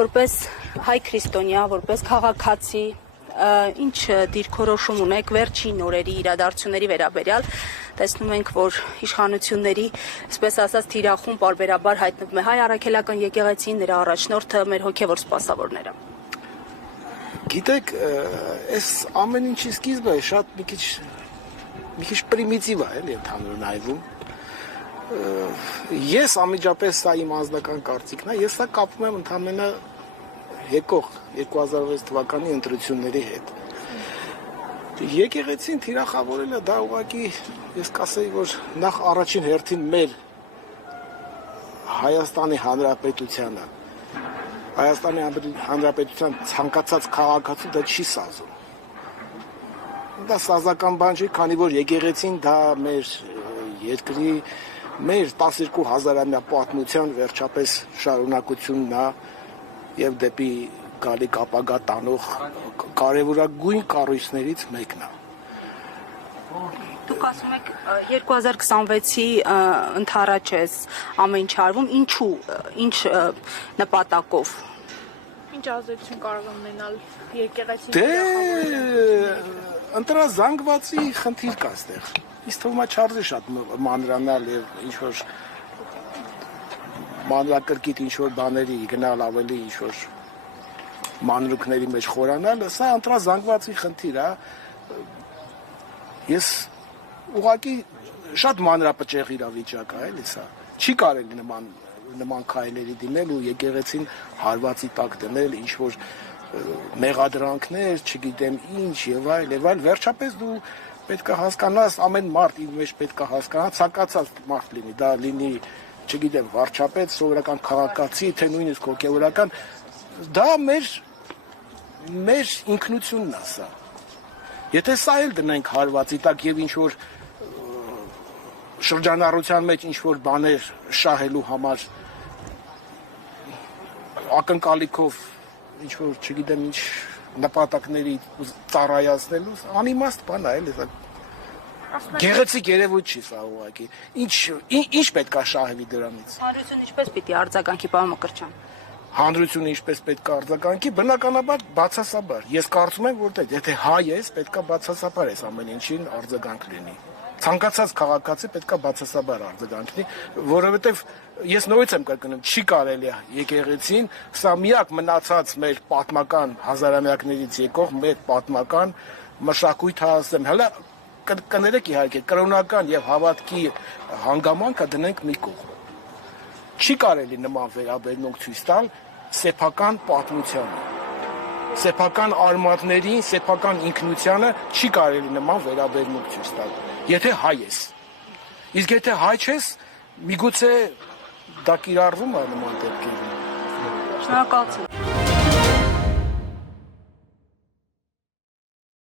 որպես հայ քրիստոնյա, որպես քաղաքացի, ինչ դիրքորոշում ունեք վերջին օրերի իրադարձությունների վերաբերյալ, տեսնում ենք, որ իշխանությունների, այսպես ասած, թիրախում պարբերաբար հայտնվում է Հայ առաքելական եկեղեցին, նրա առաջնորդը, մեր հոգևոր սպասավորները։ Գիտեք, այս ամեն ինչի սկիզբը շատ մի քիչ պրիմիտիվ է, էլի ընդհանուր նայվում։ Ես անմիջապես սա իմ անձնական կարծիքն է, ես սա կապում եմ ընդամենը եկող 2006 թվականի ընտրությունների հետ։ Եկեղեցին թիրախավորելը դա ուղղակի ես կասեի, որ նախ առաջին հերթին մեր Հայաստանի Հանրապետությանը, Հայաստանի Հանրապետության ցանկացած քաղաքացու դա չի սազում։ Դա սազական բան չի, քանի որ եկեղեցին դա մեր երկրի, մեր 12,000-ամյա պատմության վերջապես շարունակությունն է եւ դեպի գալիք ապագա տանող կարևորագույն կառույցներից մեկն է։ Դուք ասում եք 2026-ի ընթരാճ է ամեն ինչ արվում, ինչու, ինչ նպատակով։ Ինչ ազդեցություն կարող է ունենալ եկեղեցին Դե ընտրազանգվածի խնդիր կա այստեղ։ Իսկ թվում է չարժի շատ մանրանալ եւ ինչ որ մանրակրկիտ ինչ որ բաների գնալ ավելի ինչ որ մանրուքների մեջ խորանալ, սա ընտրազանգվածի խնդիր է։ Ես ուղղակի շատ մանրապճեղ իրավիճակ է, էլի սա։ Չի կարելի նման քայլերի դիմել ու եկեղեցին հարվածի տակ դնել ինչ որ մեղադրանքներ, չգիտեմ ինչ եւ այլ, վերջապես դու պետք է հասկանաս, ամեն մարդ իր մեջ պետք է հասկանա, ցանկացած մարդ լինի, դա լինի, չգիտեմ, վարչապետ, սովորական քաղաքացի, թե նույնիսկ հոգևորական, դա մեր ինքնությունն է սա։ Եթե սա էլ դնենք հարվածի տակ եւ ինչ որ շրջանառության մեջ ինչ որ բաներ շահելու համար ակնկալիքով ինչ որ չգիտեմ ինչ նպատակների ծառայացնելու անիմաստ բան է, էլի սա գեղեցիկ երևույթ չի սա ուղղակի։ Ինչ պետք է շահվի դրանից։ Հանրությունը ինչպես պիտի արձագանքի, պարոն Մկրտչյան։ Հանրությունը ինչպես պետք է արձագանքի, բնականաբար բացասաբար։ Ես կարծում եմ, որ եթե հայ ես, պետք է բացասաբար այս ամեն ինչին արձագանք լինի։ Ցանկացած քաղաքացի պետք է բացասաբար արձագանքի, որովհետև ես նորից եմ կրկնում, չի կարելի եկեղեցին, սա միակ մնացած մեր պատմական հազարամյակներից եկող մեր պատմական մշակույթը ասեմ, հələ կներեք իհարկե կրոնական եւ հավատքի հանգամանքը դնենք մի կողմ։ Չի կարելի նման վերաբերմունք ցույց տալ սեփական պատմությանը, սեփական արմատներին, սեփական ինքնությանը չի կարելի նման վերաբերմունք ցույց տալ, եթե հայ ես։ Իսկ եթե հայ չես, միգուցե դա կիրառվում է նման դեպքերում։ Շնորհակալություն։